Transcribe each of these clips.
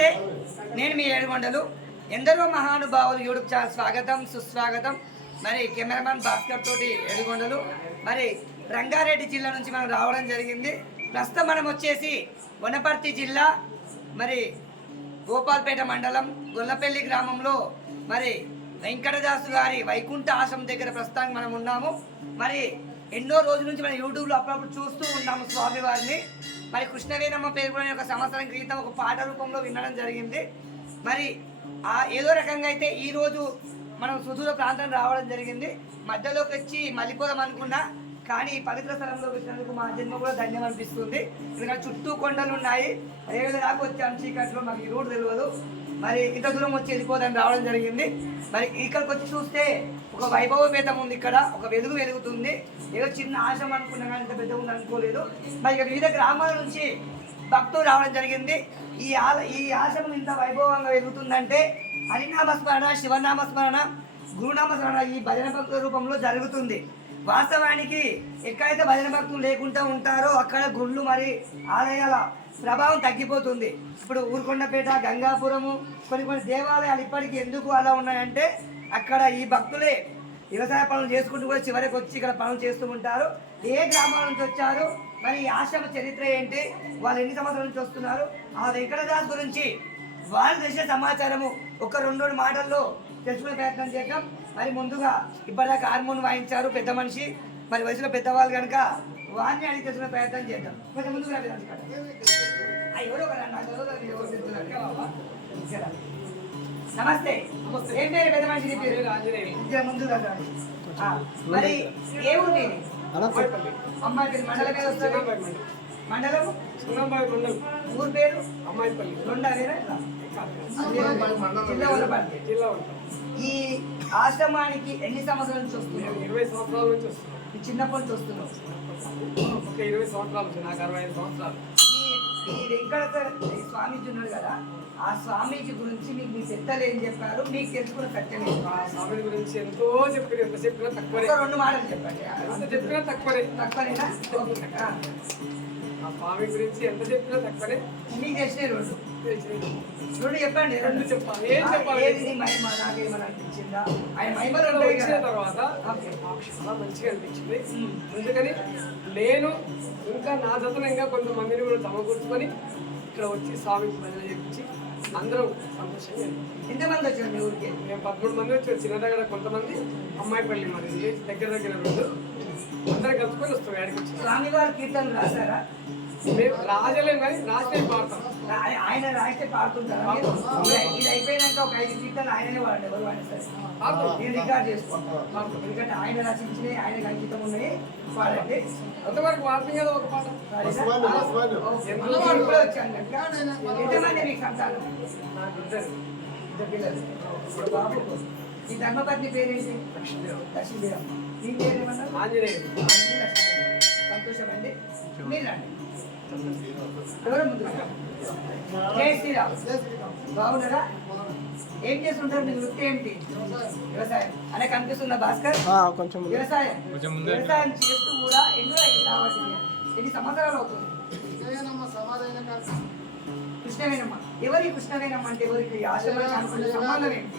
నమస్తే. నేను మీ ఏడుగొండలు. ఎందరో మహానుభావులు యూట్యూబ్ ఛానల్ స్వాగతం సుస్వాగతం. మరి కెమెరామ్యాన్ భాస్కర్ తోటి ఏడుగొండలు. మరి రంగారెడ్డి జిల్లా నుంచి మనం రావడం జరిగింది. ప్రస్తుతం మనం వచ్చేసి వనపర్తి జిల్లా మరి గోపాల్పేట మండలం గొల్లపల్లి గ్రామంలో మరి వెంకటదాసు గారి వైకుంఠ ఆశ్రమం దగ్గర ప్రస్తుతానికి మనం ఉన్నాము. మరి ఎన్నో రోజుల నుంచి మనం యూట్యూబ్లో అప్పుడప్పుడు చూస్తూ ఉన్నాము స్వామి వారిని. మరి కృష్ణవేణమ్మ పేరు కూడా ఒక సంవత్సరం క్రితం ఒక పాట రూపంలో వినడం జరిగింది. మరి ఆ ఏదో రకంగా అయితే ఈరోజు మనం సుదూర ప్రాంతం రావడం జరిగింది. మధ్యలోకి వచ్చి మళ్ళీపోదాం అనుకున్నా కానీ ఈ పవిత్ర స్థలంలోకి వచ్చినందుకు మా జన్మ కూడా ధన్యం అనిపిస్తుంది. ఎందుకంటే చుట్టూ కొండలు ఉన్నాయి. అదేవిధంగా దాకా వచ్చాం చీకట్లో మాకు ఈ రూట్ తెలియదు మరి ఇంత దూరం వచ్చి వెళ్ళిపోదని రావడం జరిగింది. మరి ఇక్కడికి వచ్చి చూస్తే ఒక వైభవపేతం ఉంది ఇక్కడ ఒక వెలుగు వెలుగుతుంది. ఏదో చిన్న ఆశ్రమం అనుకున్నా కానీ ఇంత పెద్ద ఉంది అనుకోలేదు. మరి ఇక వివిధ గ్రామాల నుంచి భక్తులు రావడం జరిగింది. ఈ ఆల ఈ ఆశ్రమం ఇంత వైభవంగా వెలుగుతుందంటే హరినామస్మరణ శివనామస్మరణ గురునామస్మరణ ఈ భజన భక్తుల రూపంలో జరుగుతుంది. వాస్తవానికి ఎక్కడైతే భజన భక్తులు లేకుండా ఉంటారో అక్కడ గుళ్ళు మరి ఆలయాల ప్రభావం తగ్గిపోతుంది. ఇప్పుడు ఊరుకొండపేట గంగాపురము కొన్ని కొన్ని దేవాలయాలు ఇప్పటికీ ఎందుకు అలా ఉన్నాయంటే అక్కడ ఈ భక్తులే వ్యవసాయ పనులు చేసుకుంటూ కూడా చివరికి వచ్చి ఇక్కడ పనులు చేస్తూ ఉంటారు. ఏ గ్రామాల నుంచి వచ్చారు? మరి ఈ ఆశ్రమ చరిత్ర ఏంటి? వాళ్ళు ఎన్ని సంవత్సరాల నుంచి వస్తున్నారు? ఆ వెంకటదాస్ గురించి వాళ్ళు తెలిసిన సమాచారము ఒక రెండు రెండు మాటల్లో తెలుసుకునే ప్రయత్నం చేద్దాం. మరి ముందుగా ఇప్పటిదాకా హార్మోన్ వాయించారు పెద్ద మనిషి. మరి వయసులో పెద్దవాళ్ళు కనుక వారిని అడిగి తెలుసుకునే ప్రయత్నం చేద్దాం. కొంచెం ముందుకు ఎవరో. నమస్తే. ఏం పేరు పెద్ద మనిషి పేరు ముందు రండి. ఆ, మరి ఏ ఊరు? అమ్మాయి పేరు మండలం మీద వస్తుంది? మండలం? ఊరు పేరు? రెండా వేరే జిల్లా వనపర్తి. ఈ ఆశ్రమానికి ఎన్ని సంవత్సరాల నుంచి వస్తున్నావు? ఇరవై సంవత్సరాల నుంచి వస్తున్నాను ఈ చిన్నప్పటి నుంచి వస్తున్నావు. ఒక ఇరవై సంవత్సరాలు నాకు అరవై ఐదు సంవత్సరాలు. ఈ వెంకటేశ్వర స్వామీజీ ఉన్నాడు కదా ఆ స్వామీజీ గురించి మీకు మీ పెద్దలు ఏం చెప్పారు? మీకు తెలుసుకున్న సత్యం? ఆ స్వామి గురించి ఎంతో చెప్పారు ఎంత చెప్పినా తక్కువనే. ఒక రెండు మాటలు చెప్పండి. ఎంత చెప్పినా తక్కువనే. తక్కువనేనా. ఆ. స్వామి గురించి ఎంత చెప్పినా తక్కువనే. మీకు తెలిసిన రెండు. రెండు చెప్పండి రెండు చెప్పాలి. ఏం చెప్పాలి? ఏది నీ మహిమ నాకేమని అనిపించిందా ఆయన మహిమలు. తర్వాత చాలా మంచిగా అనిపించింది. అందుకని నేను ఇంకా నా జతను ఇంకా కొంతమందిని కూడా సమకూర్చుకొని ఇక్కడ వచ్చి స్వామికి భజన చేయించి అందరం సంతోషంగా. ఎంతమంది వచ్చారు మీ ఊరికి మేము పదమూడు మంది వచ్చారు చిన్న దగ్గర కొంతమంది అమ్మాయిపల్లి మరి దగ్గర దగ్గర అందరం కలుసుకొని వస్తాం స్వామివారి కీర్తనలు రాశారా మేము రాజలేం కానీ రాసినవి పాడతాం. ఆయ- ఆయన పాడుతుంటారా? ఇది- అయిపోయినాక ఒక ఐదు కీర్తనలు ఆయననే వాడండి ఎవరు వాడేస్తారు పాడతాం. నేను రికార్డ్ చేసుకుంటాను ఎందుకంటే ఆయన రచించినవి అంకితం ఉన్నాయి పాడండి. అంతవరకు వాడుతుంది కదా ఒక పాట. ఎంతమంది కూడా వచ్చాను కనుక ఎంతమంది మీకు సంతానం? నాకు ఇద్దరు ఇద్దరు పిల్లలు. ఇప్పుడు బాబు ఈ ధర్మపత్ని పేరేంటి? మీ పేరు ఆంజనేయ లక్ష్మీదేవి. సంతోషం అండి. మీరు రండి. ఎవరు ముందు? జై శ్రీరామ్. బాగున్నారా? ఏం చేస్తుంటారు మీ వృత్తి ఏంటి? వ్యవసాయం. అనే కనిపిస్తుందా భాస్కర్? కొంచెం వ్యవసాయం. వ్యవసాయం చేస్తూ కూడా ఎన్నో అయింది రావాల్సి ఎన్ని సంవత్సరాలు అవుతుంది? కృష్ణవేనమ్మ ఎవరి కృష్ణవేనమ్మ అంటే ఎవరికి ఆశ్రమానికి సంబంధం ఏంటి?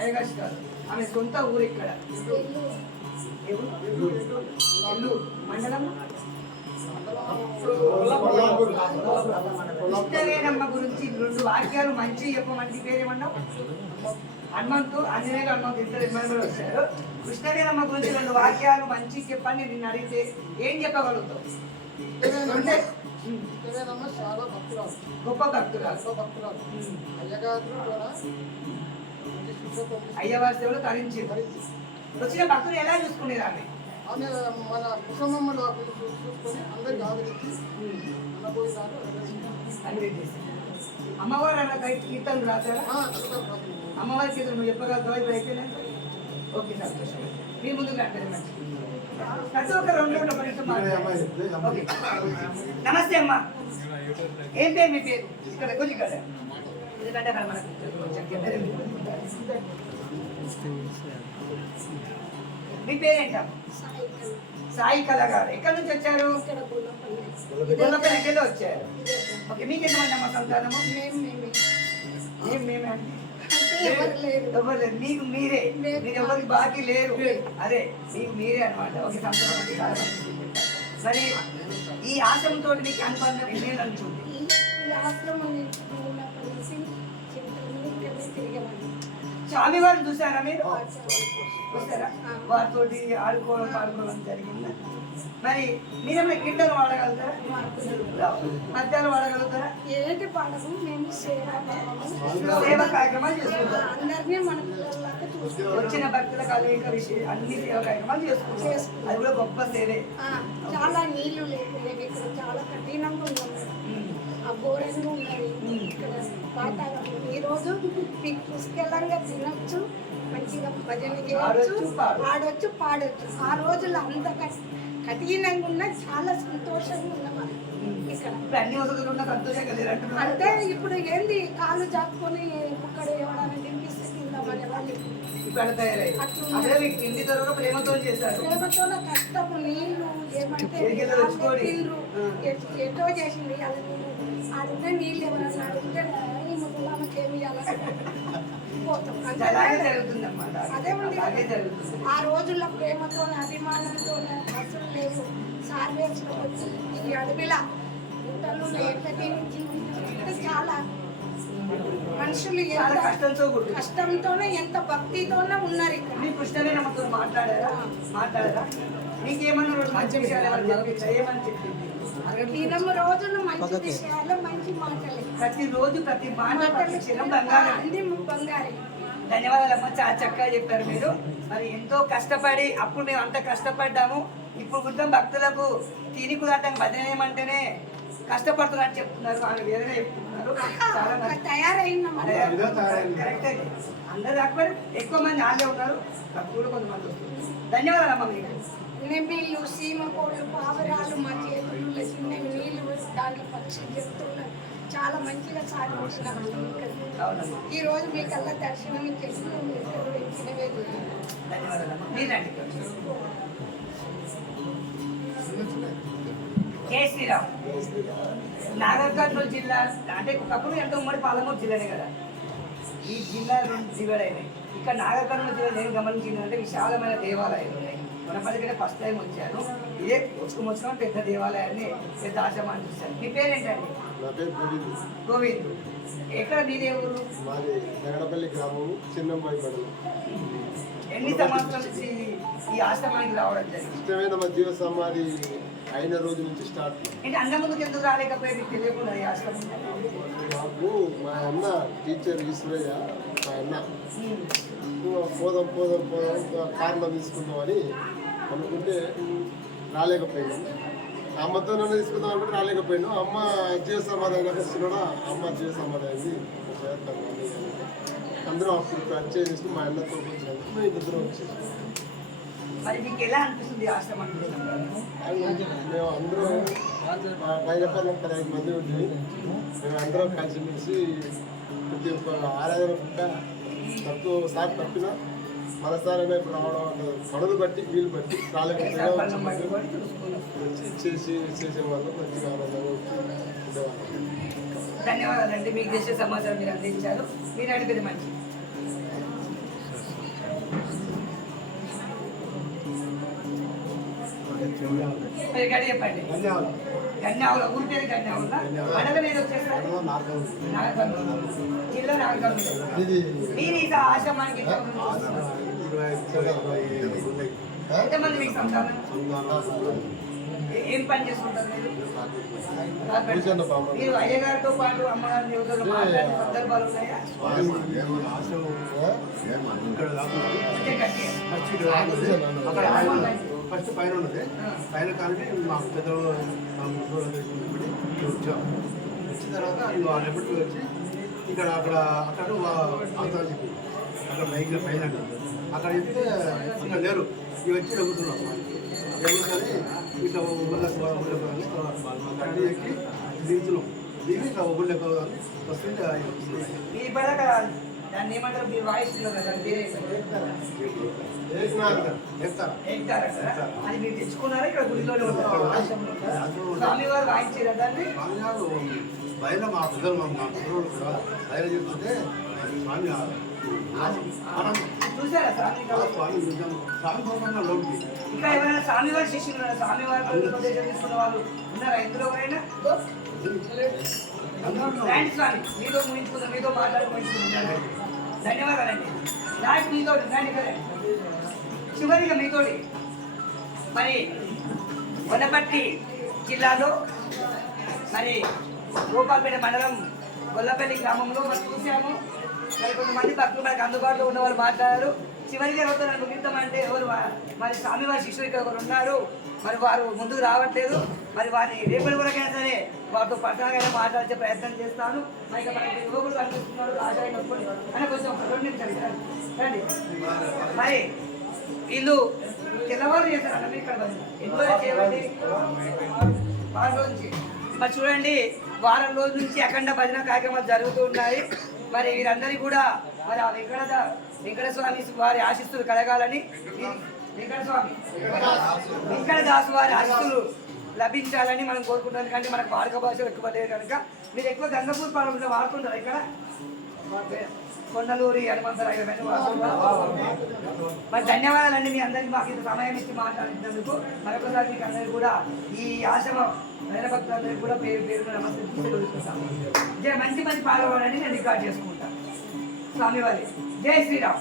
అయ్యగారి గారు ఆమె సొంత ఊరు ఇక్కడ? ఎల్లూరు మండలం కృష్ణవేనమ్మ గురించి రెండు వాక్యాలు మంచి చెప్పమంటే పేరేమన్నావు? హనుమంతు అంజనేయులు హనుమంతు ఇద్దరు ఇబ్బందులు వచ్చారు. కృష్ణవేనమ్మ గురించి రెండు వాక్యాలు మంచి చెప్పండి నిన్ను అడిగితే ఏం చెప్పగలుగుతావు? చాలా భక్తురాలు గొప్ప భక్తురాలు. గొప్ప భక్తురాలు అయ్యగారు కూడా అయ్యవారి సేవలు తరించి వచ్చిన భక్తులు ఎలా చూసుకునేదాన్ని? ఆమె మన కుటుంబంలో చూసుకొని అందరికి ఆదరించి. అమ్మవారు కై- కీర్తనలు రాశారా? అమ్మవారి కీర్తన చెప్పగలుగుతావా? ఇప్పుడు అయిపోయినా ఓకే సంతోషం. మీ మంచి ప్రతి ఒక్క రెండు రెండు. ఓకే. నమస్తే అమ్మా. ఏం పేరు మీ పేరు? ఇక్కడ ఇక్కడ. ఎందుకంటే అక్కడ మనకు మీ పేరేంటమ్మా సాయి కళ గారు. ఎక్కడి నుంచి వచ్చారు? గొల్లపల్లికి వచ్చారు? ఓకే మీకు ఎంతమంది అమ్మ సంతానము? మేము మేమే. ఎవరు లేరు. మీకు మీరే. లేదు. మీరు ఎవరికి బాకీ లేరు. అదే మీకు మీరే అనమాట చాలా మంచిది. మరి ఈ ఆశ్రమంతో మీకు అనుబంధం ఎన్ని ఏళ్ళ నుంచి ఉంది ఈ ఆశ్రమం ఉన్నప్పటి నుంచి తిరిగేవాడిని. స్వామి వారిని చూసారా మీరు? చూసారా? వారితోటి ఆడుకోవడం పాడుకోవడం జరిగింది. మరి మీరేమైనా కీర్తన వాడగలుగుతారా? మధ్యాహ్నం వాడగలుగుతారా? మేము సేవ కార్యక్రమాలు చేసుకుంటారు అందరినీ మన వచ్చిన భక్తులకు అనేక విషయం అన్ని సేవ కార్యక్రమాలు చేసుకుంటారు అది కూడా గొప్ప సేవే. చాలా నీళ్ళు ఇక్కడ. చాలా కఠినంగా ఆ ఘోరంగా ఉన్నది ఇక్కడ వాతావరణం ఈ రోజు మీకు పుష్కలంగా తినొచ్చు మంచిగా భజన చేయొచ్చు పాడొచ్చు. పాడొచ్చు. ఆ రోజులు అంత కఠ- కఠినంగా ఉన్న చాలా సంతోషంగా ఉన్నాం ఇక్కడ అంటే ఇప్పుడు ఏంది కాలు జాపుకొని ఇక్కడ ఎవరైనా దింపిస్తే తిందామనే వాళ్ళు ఇక్కడ అట్లున్నారు. అదే మీకు తిండి దొరక ప్రేమతో చేశారు. ప్రేమతో కష్టము నీళ్ళు. తిండ్రు. ఎట్- చేసింది అడిగితే నీళ్ళు ఎవరన్నా అడిగితే ఈ ముసలామకి ఏమి పోతాం. అదే ఉంది ఆ రోజుల్లో ప్రేమతో అభిమానంతో బస్సులు లేవు. సార్వేస్లో వచ్చి ఈ అడవిలా గుట్టలు జీవించాలంటే చాలా మనుషులు ఎంత కష్టంతో కష్టంతోనే ఎంత భక్తితోనే ఉన్నారు ఇక్కడ. మీ కృష్ణనే నమ్మతో మాట్లాడారా? మాట్లాడారా? మీకేమన్నా రెండు మంచి విషయాలు ఏమని చెప్పింది? దినము రోజులు మంచి విషయాలు మంచి మాటలు. ప్రతి రోజు ప్రతి మాట ప్రతి క్షణం బంగారం. అన్ని బంగారే. ధన్యవాదాలమ్మ చాలా చక్కగా చెప్పారు మీరు. మరి ఎంతో కష్టపడి అప్పుడు మేము అంత కష్టపడ్డాము. ఇప్పుడు వృద్ధం భక్తులకు తిని కుదరటం భజన ఏమంటేనే కష్టపడుతున్నట్టు చెప్తున్నారు ఆమె వేరేగా చెప్తున్నారు. కరెక్ట్. అందరు రాకపోతే ఎక్కువ మంది ఆళ్ళే ఉన్నారు భక్తులు కొంతమంది వస్తున్నారు. ధన్యవాదాలమ్మ మీకు. నెమ్మిళ్ళు సీమ కోళ్ళు పావురాలు మా చేతుల్లో చిన్న నీళ్ళు దాంట్లో పక్షి చెప్తున్నారు చాలా మంచిగా అవునమ్మా. ఈ రోజు మీకల్లా దర్శనం చేసి మేము శ్రీరామ్ నాగర్ కర్నూలు జిల్లా అంటే ఒకప్పుడు ఎంతో ఉమ్మడి పాలమూరు జిల్లానే కదా. ఈ జిల్లా రెండు అయినాయి ఇక్కడ నాగర్ కర్నూలు జిల్లా నేను గమనించింది అంటే విశాలమైన దేవాలయాలు ఉన్నాయి. మన పదికనే ఫస్ట్ టైం వచ్చాను. ఇదే వచ్చుకొని పెద్ద దేవాలయాన్ని పెద్ద ఆశ్రమాన్ని చూశాను. మీ పేరు గోవింద్. గోవింద్. ఎక్కడ మీదే ఊరు? మాది గ్రామం ఎన్ని సంవత్సరాల నుంచి ఈ ఆశ్రమానికి రావడం జరిగింది? ఇష్టమైన సమాధి అయిన రోజు నుంచి స్టార్ట్ మీకు మా అన్న టీచర్ ఈశ్వరయ్య మా అన్న. పోదాం పోదాం పోదాం కార్లో తీసుకుందామని అనుకుంటే రాలేకపోయాను. అమ్మతోనే తీసుకుందాం అనుకుంటే రాలేకపోయాను. అమ్మ జీవ సమాధి అయినాక వస్తున్నాడా అమ్మ జీవ సమాధి అయింది చేస్తాం అని అందరం అప్పుడు పరిచయం చేసి మా అన్నతో మేము ఇద్దరం వచ్చేసాం. మరి మీకు ఎలా అనిపిస్తుంది ఆశ్రమం మేము అందరం బయలుపల్లం మంది ఉంది మేము అందరం కలిసిమెలిసి ప్రతి ఒక్క ఆరాధన పుట్ట తప్పు సార్ తప్పిన మనసారైనా ఇప్పుడు రావడం పనులు బట్టి వీలు బట్టి వచ్చి చేసి చేసేవాళ్ళు మంచిగా ఆనందంగా వచ్చి ఉండేవాళ్ళం. ధన్యవాదాలండి. మీకు చేసే సమాచారం మీరు అందించారు. మీరు అడిగేది మంచి గడి చెప్పండి గన్యావుల పేరు గన్యావుల మండలం ఏదో నాగకర్నూలు జిల్లా నాగకర్నూలు ఇది మీరు ఇక ఆశ్రమానికి ఎంతమంది మీకు సంతానం ఏ- పని చేసుకుంటారు మీరు అయ్యగారితో పాటు అమ్మగారి సందర్భాలు ఉన్నాయా. అక్కడ ఫస్ట్ పైన ఉన్నది. పైన కానీ మా పెద్దలు వచ్చాం. వచ్చిన తర్వాత వాళ్ళు ఎప్పటికీ వచ్చి ఇక్కడ అక్కడ అక్కడ అవసరం చెప్పి అక్కడ బైక్ పైన అక్కడ చెప్తే అక్కడ లేరు. ఇవి వచ్చి ఎగుతున్నాం ఎగురుకొని ఇట్లా ఊళ్ళకి ఊళ్ళకి అక్కడ ఎక్కి దిగుతున్నాం. దిగి ఇట్లా ఊళ్ళకి వస్తుంటే దాన్ని ఏమంటారు? మీ వాయిస్ చెప్తారా ఎక్కుతారా అది మీరు తెచ్చుకున్నారా? ఇక్కడ గుడిలోనే ఉంటారు ఆశ్రమంలో ఉంటారా? స్వామి వారు వాయించారా దాన్ని? స్వామివారు బయట మా పిల్లలు మా పిల్లలు కూడా బయట చెప్తుంటే స్వామి చూసారా స్వామి ఇంకా ఎవరైనా స్వామివారి శిష్యులు ఉన్నారా స్వామివారి ఉపదేశం తీసుకున్న వాళ్ళు ఉన్నారా? ఇందులో ఎవరైనా? రండి స్వామి మీతో ముగించుకుందాం మీతో మాట్లాడి ముగించుకుందాం. ధన్యవాదాలండి. నాకు మీతోటి రండి కదా చివరిగా మీతోటి. మరి వనపట్టి జిల్లాలో మరి గోపాల్పేట మండలం గొల్లపల్లి గ్రామంలో మనం చూసాము. మరి కొంతమంది భక్తులు మనకు అందుబాటులో ఉన్న వాళ్ళు మాట్లాడారు. చివరికి ఎవరితో నన్ను ముగిద్దామంటే ఎవరు మరి స్వామివారి శిష్యులు ఇక్కడ ఒకరు ఉన్నారు. మరి వారు ముందుకు రావట్లేదు. మరి వారిని రేపటి వరకైనా సరే వారితో పర్సనల్గా మాట్లాడే ప్రయత్నం చేస్తాను. మరి మనకి యువకుడు కనిపిస్తున్నాడు ఆచార్య అని కొంచెం రెండు నిమిషాలు రండి. మరి వీళ్ళు తెల్లవారు చేశారు అన్నది ఇక్కడ ఇంట్లో చేయండి వారం నుంచి. మరి చూడండి వారం రోజుల నుంచి అఖండ భజన కార్యక్రమాలు జరుగుతూ ఉన్నాయి. మరి వీరందరికీ కూడా మరి ఆ వెంకట వెంకట స్వామి వారి ఆశిస్తులు కలగాలని వెంకటస్వామి వెంకట వారి ఆశిస్తులు లభించాలని మనం కోరుకుంటున్నాం. ఎందుకంటే మనకు వాడుక భాషలు ఎక్కువ లేదు కనుక. మీరు ఎక్కువ గంగపూర్ పాలన వాడుతుంటారు ఇక్కడ? కొండలూరి హనుమంతరాయ మరి ధన్యవాదాలండి మీ అందరికి. మాకు ఇంత సమయం ఇచ్చి మాట్లాడినందుకు మరొకసారి మీకు అందరికీ కూడా ఈ ఆశ్రమం వేద భక్తులందరికీ కూడా పేరు పేరు నమస్తే జయ జై మంచి మంచి పాల్గొనాలని నేను రికార్డ్ చేసుకుంటాను స్వామివారి. జై శ్రీరామ్.